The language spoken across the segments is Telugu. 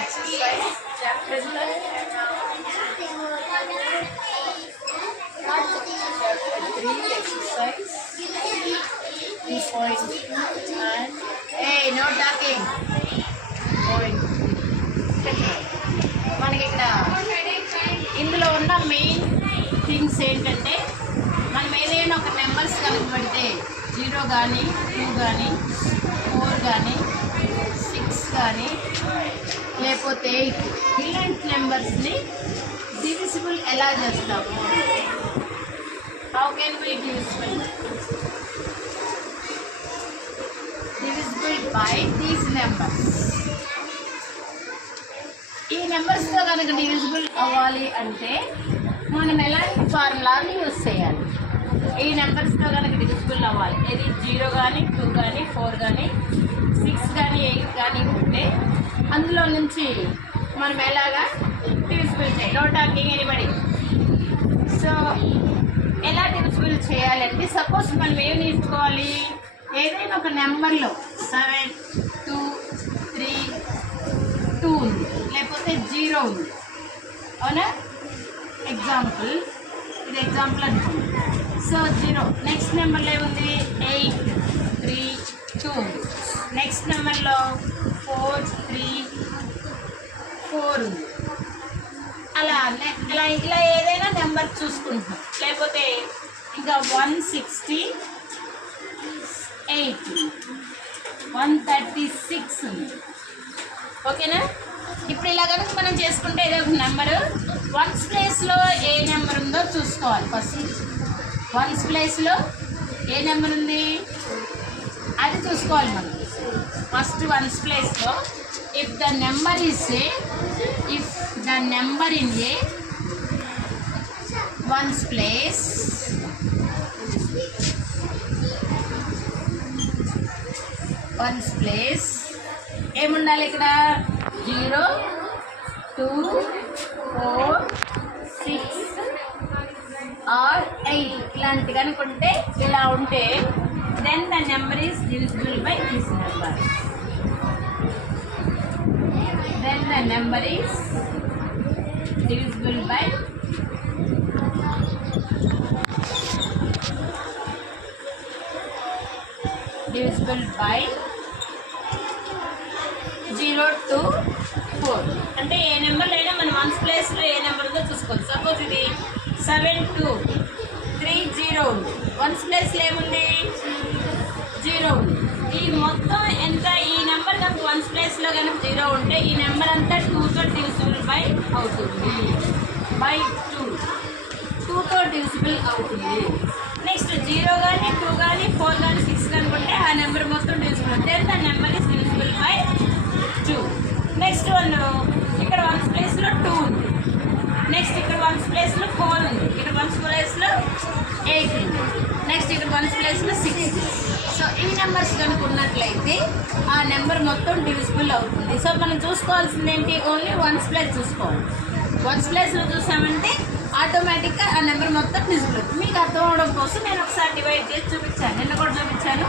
exercise chapter 3 exercise 3.2 and hey no talking point మనకి ఇక్కడ ఇందులో ఉన్న మెయిన్ థింగ్స్ ఏంటంటే మనం ఏదైనా ఒక నెంబర్స్ కనుకబడితే 0 కానీ 2 కానీ 4 కానీ 6 కానీ లేకపోతే 8 ఇలాంటి నెంబర్స్ని డివిజిబుల్ ఎలా చేస్తాము? How can we divisible by these numbers. ఈ నెంబర్స్తో కనుక డివిజిబుల్ అవ్వాలి అంటే మనం ఎలాంటి ఫార్ములాని యూజ్ చేయాలి? ఈ నెంబర్స్తో కనుక డివిజిబుల్ అవ్వాలి, ఇది 0 కానీ 2 కానీ 4 కానీ 6 కానీ 8 కానీ ఉంటే అందులో నుంచి మనం ఎలాగా డివిజిబుల్ చేయాలి? No talking anybody. సో ఎలా డివిజిబుల్ చేయాలంటే సపోజ్ మనం ఏం తీసుకోవాలి, ఏదైనా ఒక నెంబర్లో 7 2 3 2 ఉంది, లేకపోతే 0 ఉంది, అవునా? ఎగ్జాంపుల్, ఇది ఎగ్జాంపుల్ అనుకోండి. సో 0. నెక్స్ట్ నెంబర్లో ఏముంది? 8 3 2 ఉంది. నెక్స్ట్ నెంబర్లో 4 3 4 ఉంది. అలా ఇలా ఏదైనా నెంబర్ చూసుకుంటున్నాం. లేకపోతే ఇంకా 168 136 ఉంది. ఓకేనా? ఇప్పుడు ఇలా కనుక మనం చేసుకుంటే ఏదో ఒక నెంబరు వన్స్ ప్లేస్లో ఏ నెంబర్ ఉందో చూసుకోవాలి. ఫస్ట్ వన్స్ ప్లేస్లో ఏ నెంబర్ ఉంది అది చూసుకోవాలి మనం. ఫస్ట్ వన్స్ ప్లేస్లో if the number in a ones place ఏముండాలి ఇక్కడ? 0 2 4 6 or 8 ఇలాంటి కనుకుంటే, ఇలా ఉంటే then the number is divisible by this number. Then the number is divisible by 0 to 4. అంటే ఏ నెంబర్లో అయినా మనం వన్స్ ప్లేస్లో ఏ నెంబర్ ఉందో చూసుకోవచ్చు. సపోజ్ ఇది 7 2 3 0 ఉంది. వన్స్ ప్లేస్లో ఏముంది? 0 ఉంది. ఈ మొత్తం ఎంత? ఈ నెంబర్ కనుక వన్స్ ప్లేస్లో కనుక 0 ఉంటే ఈ నెంబర్ అంతా 2తో డివిజిబుల్ బై అవుతుంది. బై 2తో డివిజిబుల్ అవుతుంది. నెక్స్ట్ 0 కానీ 2 కానీ 4 కానీ 6 కనుకుంటే ఆ నెంబర్ మొత్తం డివిజిబుల్ అవుతుంది. Then the number is divisible by 2. Next one, ఇక్కడ వన్స్ ప్లేస్లో 2 ఉంది. నెక్స్ట్ ఇక్కడ వన్స్ ప్లేస్లో 4 ఉంది. ఇక్కడ వన్స్ ప్లేస్లో 8 ఉంది. నెక్స్ట్ ఇక్కడ వన్స్ ప్లేస్లో 6 ఉంది. సో ఈ నెంబర్స్ కనుక ఉన్నట్లయితే ఆ నెంబర్ మొత్తం డివిజిబుల్ అవుతుంది. సో మనం చూసుకోవాల్సింది ఏంటి? ఓన్లీ వన్స్ ప్లేస్ చూసుకోవాలి. వన్స్ ప్లేస్లో చూసామంటే ఆటోమేటిక్గా ఆ నెంబర్ మొత్తం డివిజిబుల్ అవుతుంది. మీకు అర్థం అవడం కోసం నేను ఒకసారి డివైడ్ చేసి చూపించాను, నిన్న కూడా చూపించాను.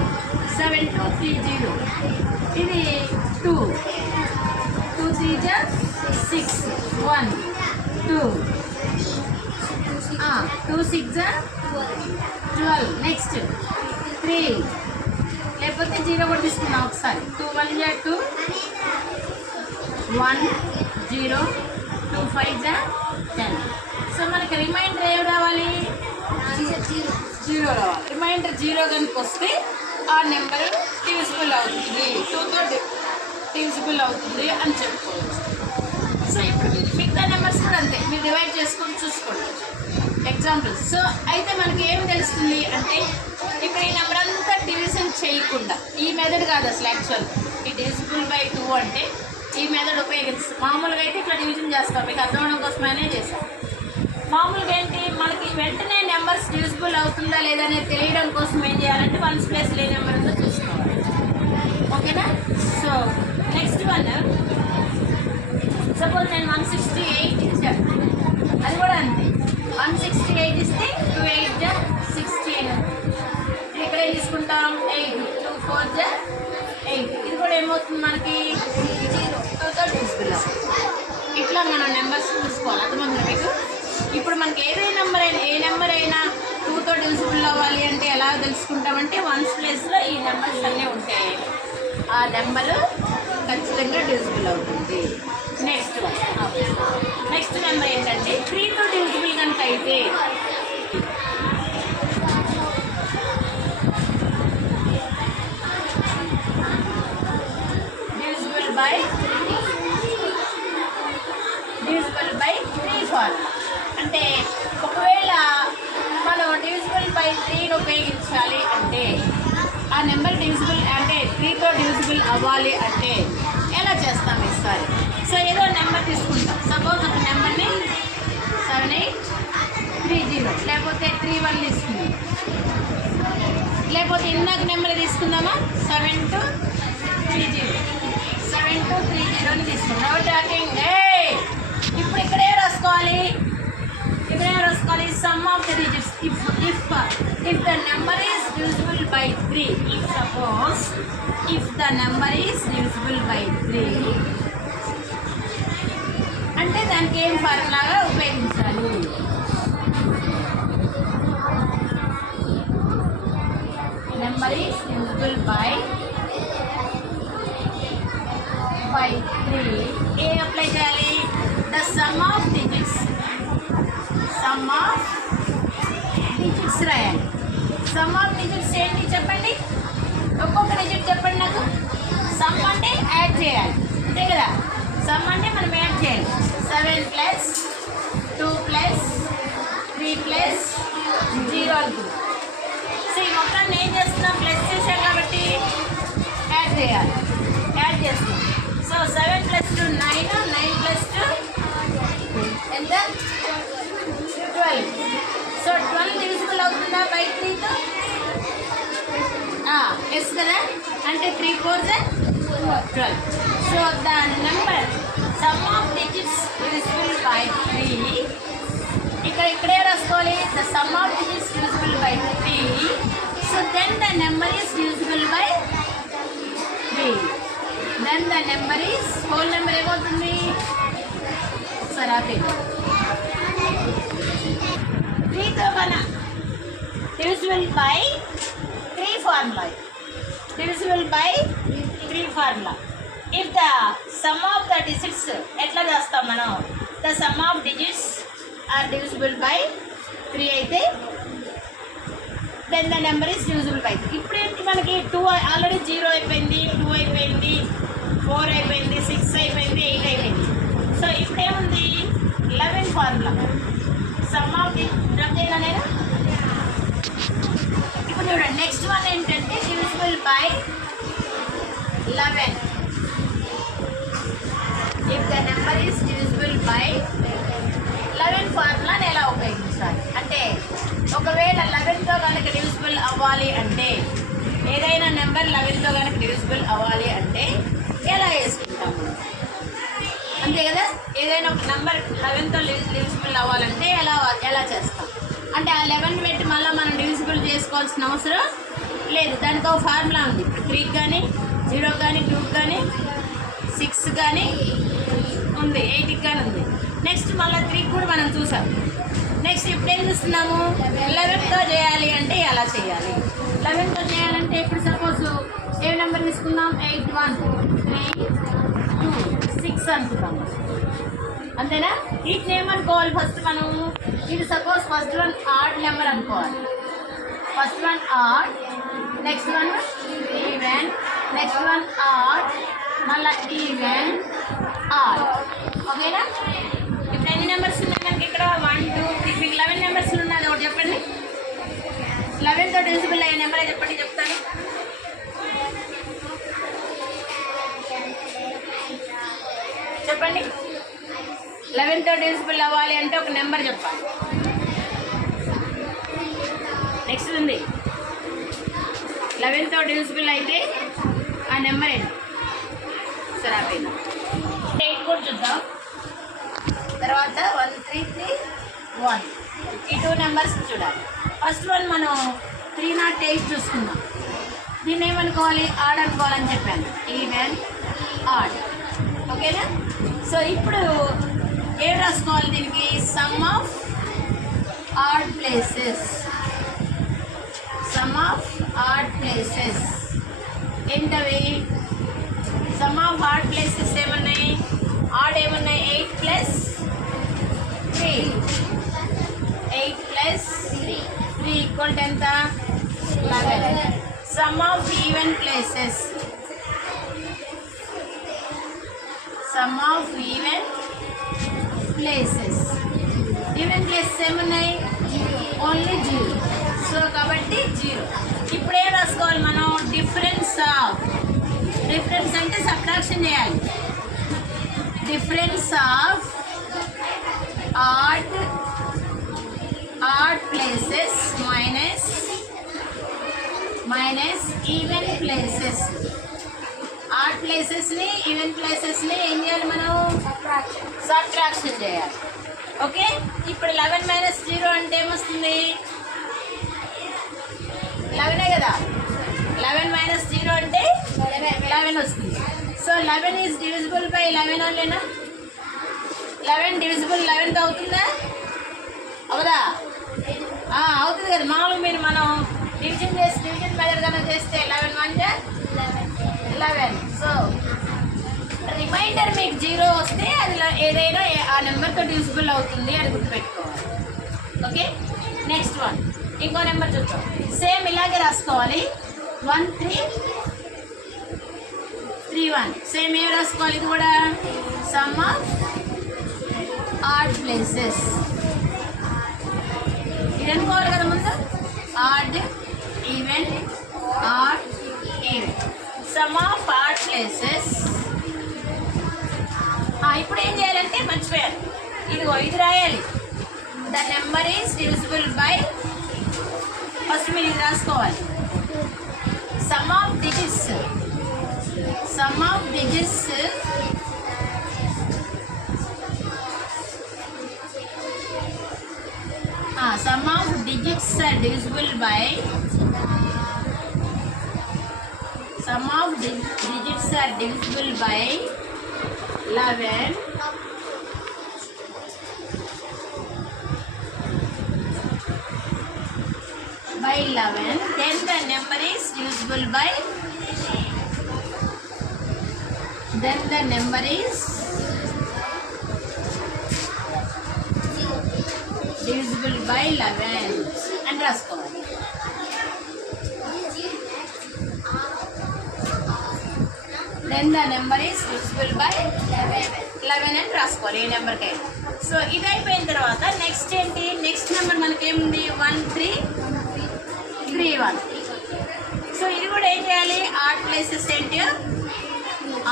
7 2 3 0 ఇది 2 2 3 6 1 2 2 6 12. నెక్స్ట్ 3, లేకపోతే 0 కూడా తీసుకున్నాం ఒకసారి. 2 1 2 1 0 2 5 10. సో మనకి రిమైండర్ ఏం రావాలి? 0 రావాలి. రిమైండర్ 0 కనుక వస్తే ఆ నెంబర్ డివిజిబుల్ అవుతుంది, 2తో డివిజిబుల్ అవుతుంది అని చెప్పుకోవచ్చు. సో ఇప్పుడు మిగతా నెంబర్స్ కూడా అంతే, మీరు డివైడ్ చేసుకొని చూసుకోండి ఎగ్జాంపుల్స్. సో అయితే మనకి ఏం తెలుస్తుంది అంటే ఇప్పుడు ఈ నెంబర్ అంతా డివిజన్ చేయకుండా, ఈ మెథడ్ కాదు అసలు యాక్చువల్, ఈ డివిజిబుల్ బై 2 అంటే ఈ మెథడ్ ఉపయోగిస్తాం. మామూలుగా అయితే ఇట్లా డివిజన్ చేస్తాం, మీకు అర్థం అవడం కోసమైనా చేస్తాం. మామూలుగా ఏంటి, మనకి వెంటనే నెంబర్స్ డివిజిబుల్ అవుతుందా లేదా అనేది తెలియడం కోసం ఏం చేయాలంటే వన్స్ ప్లేస్లో ఏ నెంబర్ ఉందో చూసుకోవాలి. ఓకేనా? సో నెక్స్ట్ వన్, సపోజ్ నేను 168 ఇచ్చాను, అది కూడా అంతే. 168 ఇస్తే 2 8 16. ఇక్కడ ఏం తీసుకుంటాం? 8 2 4 8. ఇది కూడా ఏమవుతుంది మనకి? 2తో డివిజిబుల్ అవుతుంది. నెంబర్స్ చూసుకోవాలి. అర్థమవుతుంది మీకు? ఇప్పుడు మనకి ఏ నెంబర్ అయినా 2తో డివిజిబుల్ అవ్వాలి అంటే ఎలా తెలుసుకుంటామంటే 1's ప్లేస్లో ఈ నెంబర్స్ అన్నీ ఉంటాయి, ఆ నెంబరు ఖచ్చితంగా డివిజిబుల్ అవుతుంది. నెక్స్ట్ నెంబర్ ఏంటంటే 3తో డివిజిబుల్ కనుక అయితే డివిజిబుల్ బై 3 ఫార్ములా. అంటే ఒకవేళ మనం డివిజిబుల్ బై 3ని ఉపయోగించాలి అంటే ఆ నెంబర్ డివిజిబుల్ అంటే 3తో డివిజిబుల్ అవ్వాలి అంటే ఎలా చేస్తాం ఈసారి? సో ఏదో నెంబర్ తీసుకుంటాం. సపోజ్ ఒక నెంబర్ని 7830 లేకపోతే 31 తీసుకుందాం, లేకపోతే ఇందాక నెంబర్ తీసుకుందామా 7230 తీసుకుందాం. టాకింగ్ ఇప్పుడు ఇక్కడే రాసుకోవాలి. Sum of the digits if the number is divisible by 3, if the number is divisible by 3 అంటే దానికి ఏం ఫార్ములాగా ఉపయోగించాలి? Number is divisible by 3 A apply చేయాలి? ద సమ్ ఆఫ్ డిజిట్స్ రాయాలి. సమ్ ఆఫ్ డిజిట్స్ ఏంటి చెప్పండి? ఒక్కొక్క డిజిట్ చెప్పండి నాకు. సమ్ అంటే యాడ్ చేయాలి, అంతే కదా? సమ్ అంటే మనం యాడ్ చేయాలి. 7 + 2 + 3 + 0 అనుకుంది. సో ఈ మొత్తాన్ని ఏం చేస్తున్నాం? ప్లస్ చేసాం కాబట్టి యాడ్ చేయాలి. యాడ్ చేస్తున్నాం. సో 7 + 2 9, 9 + 2 ఎంత? 12. సో 12 డివిజిబుల్ అవుతుందా బై 3తో? ఎస్ కదా, అంటే 3 × 4 = 12. So the number sum of digits divisible by 3 ఇక్కడే రాసుకోవాలి. The sum of digits divisible by 3. So then the number is divisible by 3. Then the number is whole number ఏమవుతుంది? ఒకసారి ఆపే. 3తో మన divisible by 3 formula. Divisible by 3 formula. If the sum of the digits ఎట్లా చేస్తాం మనం? The sum of digits are divisible by 3 అయితే then the number is divisible by 3. ఇప్పుడు ఏంటి మనకి 2 ఆల్రెడీ 0 అయిపోయింది, 2 అయిపోయింది, 4 అయిపోయింది, 6 అయిపోయింది, 8 అయిపోయింది. సో ఇప్పుడు ఏముంది? 11 ఫార్ములా. సమ్ ఆఫ్ ది రబ్దేనా నేను ఇప్పుడు చూడండి. నెక్స్ట్ వన్ ఏంటంటే divisible by 11. If the number is divisible by 11 ఫార్ములాని ఎలా ఉపయోగించాలి అంటే ఒకవేళ 11తో కనుక డివిజిబుల్ అవ్వాలి అంటే ఏదైనా నెంబర్ 11తో కనుక డివిజిబుల్ అవ్వాలి అంటే ఎలా వేసుకుంటాము? అంతే కదా, ఏదైనా ఒక నెంబర్ 11తో డివిజిబుల్ అవ్వాలంటే ఎలా చేస్తాం అంటే ఆ 11 పెట్టి మళ్ళీ మనం డివిజిబుల్ చేసుకోవాల్సిన అవసరం లేదు. దానికి ఒక ఫార్ములా ఉంది. ఇప్పుడు 3కి కానీ 0 కానీ 2కి కానీ 6 కానీ ఉంది, 8కి కానీ ఉంది. నెక్స్ట్ మళ్ళీ 3కి కూడా మనం చూసాం. నెక్స్ట్ ఇప్పుడు ఏం చూస్తున్నాము? 11తో చేయాలి అంటే ఎలా చేయాలి? 11తో చేయాలంటే ఇప్పుడు సపోజ్ ఏ నెంబర్ తీసుకుందాం? 8 1 3 2 6 అనుకుందాం. అంతేనా? వీటిని ఏమనుకోవాలి? ఫస్ట్ మనం ఇది suppose first one odd number అనుకోవాలి. First one odd, next one even, next one odd, మళ్ళీ ఈవెన్, ఆడ్. ఓకేనా? ఇప్పుడు ఎన్ని నెంబర్స్ ఉన్నాయి మనకి ఇక్కడ? 1 2 3. మీకు 11 నెంబర్స్ ఉన్నది ఒకటి చెప్పండి. 11తో డివిజిబుల్ అయ్యే నెంబరే చెప్పండి, చెప్తాను. చెప్పండి. 11తో డివిజిబుల్ అవ్వాలి అంటే ఒక నెంబర్ చెప్పాలి. నెక్స్ట్ ఉంది 11తో డివిజిబుల్ అయితే ఆ నెంబర్ ఏంటి? సరే అయిపోయింది. 8 కూడా చూద్దాం. తర్వాత 1 3 3 1 ఈ 2 నెంబర్స్ చూడాలి. ఫస్ట్ వన్ మనం 308 చూసుకుందాం. దీన్ని ఏమనుకోవాలి? ఆడ్ అనుకోవాలని చెప్పాను. Even, odd. ఓకేనా? సో ఇప్పుడు ఏం రాసుకోవాలి దీనికి? Sum of odd places. Sum of odd places ఏంటవి? సమ్ ఆఫ్ ఆడ్ ప్లేసెస్ ఏమన్నాయి? ఆడ్ ఏమన్నాయి? 8 + 3. 8 + 3 = ఎంత? 11. Sum of even places. Sum of even places. Even places ఏమున్నాయి? ఓన్లీ 0. సో కాబట్టి 0. ఇప్పుడు ఏం రాసుకోవాలి మనం? Difference of. డిఫరెన్స్ అంటే సబ్ట్రాక్షన్ చేయాలి. Difference of odd places minus even places. Odd ప్లేసెస్ని ఈవెన్ ప్లేసెస్ని ఏం చేయాలి మనం? సబ్ట్రాక్షన్ చేయాలి. ఓకే, ఇప్పుడు 11 - 0 అంటే ఏమొస్తుంది? 11 కదా. 11 - 0 అంటే 11 వస్తుంది. సో 11 ఈజ్ డివిజిబుల్ బై 11 ఓన్లీనా? 11 డివిజిబుల్ 11తో అవుతుందా? అవుదా? అవుతుంది కదా. మామూలుగా మీరు మనం డివిజన్ మెథడ్ కన్నా చేస్తే 11 × 1 = 11. సో రిమైండర్ మీకు 0 వస్తే అది ఏదైనా ఆ నెంబర్తో డివిజిబుల్ అవుతుంది అని గుర్తుపెట్టుకోవాలి. ఓకే, నెక్స్ట్ వన్ ఇంకో నెంబర్ చూద్దాం. సేమ్ ఇలాగే రాసుకోవాలి. 1 3 3 1. సేమ్ ఏం రాసుకోవాలి? ఇది కూడా సమ్ ఆఫ్ ఆడ్ ప్లేసెస్. ఇది అనుకోవాలి కదా ముందు. Odd even, odd even. Sum of odd places. ఇప్పుడు ఏం చేయాలంటే మర్చిపోయారు. ఇదిగో ఇది రాయాలి. The number is divisible by. First మీరు ఇది రాసుకోవాలి. Sum of digits. Sum of digits sum of digits are divisible by. Sum of digits are divisible by 11 by 11. Then the number is divisible by. Then the number is divisible by 11 and రాసుకోవాలి. Then the number is divisible by 11 and రాసుకోవాలి ఈ నెంబర్కి. సో ఇది అయిపోయిన తర్వాత నెక్స్ట్ ఏంటి? Next number మనకేముంది? 1 3 3 1. సో ఇది కూడా ఏం చేయాలి? ఆడ్ ప్లేసెస్ ఏంటి?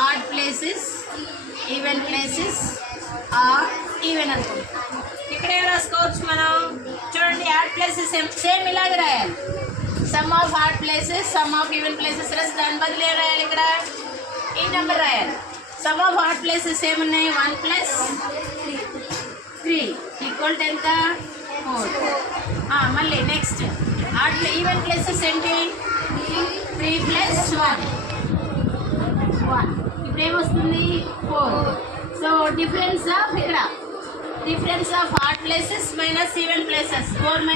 Odd places, even places, even అనుకుంటాం. ఇక్కడ ఏం రాసుకోవచ్చు మనం? చూడండి, ఆడ్ ప్లేసెస్ సేమ్ ఇలాగే రాయాలి. Some of odd places, sum of even places రాసి దాని బదులు ఏం రాయాలి? ఇక్కడ ఈ నెంబర్ రాయాలి. సమ్ ఆఫ్ ఆడ్ ప్లేసెస్ ఏమున్నాయి? 1 + 3 = ఎంత? 4. మళ్ళీ నెక్స్ట్ ఆడ్ ఈవెన్ ప్లేసెస్ ఏంటి? 3 + 1. ఇప్పుడు ఏమొస్తుంది? 4. సో డిఫరెన్స్ ఆఫ్ ఇక్కడ difference of odd places minus even places 4 -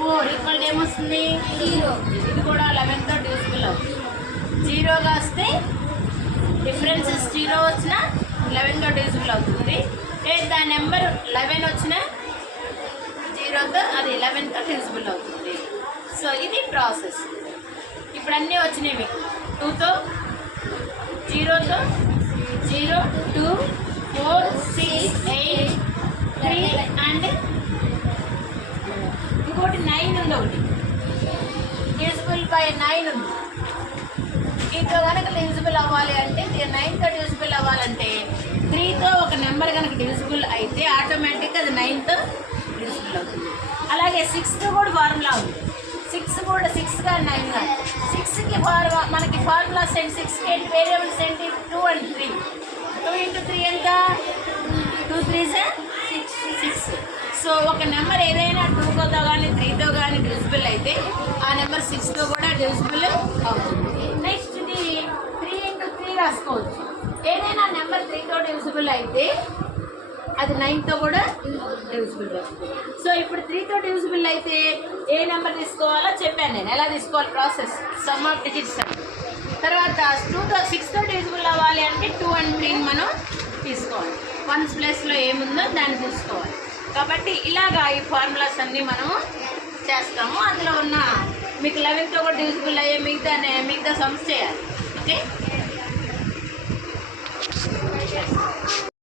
4 = ఏమొస్తుంది? 0. ఇది కూడా 11తో డివిజిబుల్ అవుతుంది. 0గా వస్తే డిఫరెన్సెస్ 0 వచ్చినా 11తో డివిజిబుల్ అవుతుంది. దాని నెంబర్ 11 వచ్చినా 0తో అది 11తో డివిజిబుల్ అవుతుంది. సో ఇది ప్రాసెస్. ఇప్పుడు అన్నీ వచ్చినాయి మీకు. 2తో, 0తో, 0 2 4 6 8 3 అండ్ ఇంకోటి 9 ఉంది. ఒకటి డివిజిబుల్ బై 9 ఉంది. ఇంట్లో కనుక డివిజిబుల్ అవ్వాలి అంటే 9తో డివిజిబుల్ అవ్వాలంటే 3తో ఒక నెంబర్ కనుక డివిజిబుల్ అయితే ఆటోమేటిక్గా అది 9తో డివిజిబుల్ అవుతుంది. అలాగే 6తో కూడా ఫార్ములా ఉంది. 6 కూడా 6 కానీ 9 కానీ 6కి మనకి ఫార్ములాస్ ఏంటి? 6కి ఏంటి వేరియబుల్స్ ఏంటి? 2 and 3. 2 × 3 ఎంత? 2 3s 6. సో ఒక నెంబర్ ఏదైనా 2తో కానీ 3తో కానీ డివిజిబుల్ అయితే ఆ నెంబర్ 6తో కూడా డివిజిబుల్ అవుతుంది. నెక్స్ట్ ఇది 3 × 3 రాసుకోవచ్చు. ఏదైనా నెంబర్ 3తో డివిజిబుల్ అయితే అది 9తో కూడా డివిజిబుల్ వస్తుంది. సో ఇప్పుడు 3తో డివిజిబుల్ అయితే ఏ నెంబర్ తీసుకోవాలో చెప్పాను నేను, ఎలా తీసుకోవాలి ప్రాసెస్, సమ్ ఆఫ్ డిజిట్స్. తర్వాత 6తో డివిజిబుల్ అవ్వాలి అంటే 2 and 3 మనం తీసుకోవాలి. 1's ప్లేస్లో ఏముందో దాన్ని చూసుకోవాలి. కాబట్టి ఇలాగా ఈ ఫార్ములాస్ అన్నీ మనం చేస్తాము. అందులో ఉన్న మీకు 11తో కూడా డివిజిబుల్ అయ్యే మిగతా సమ్స్ చేయాలి. ఓకే.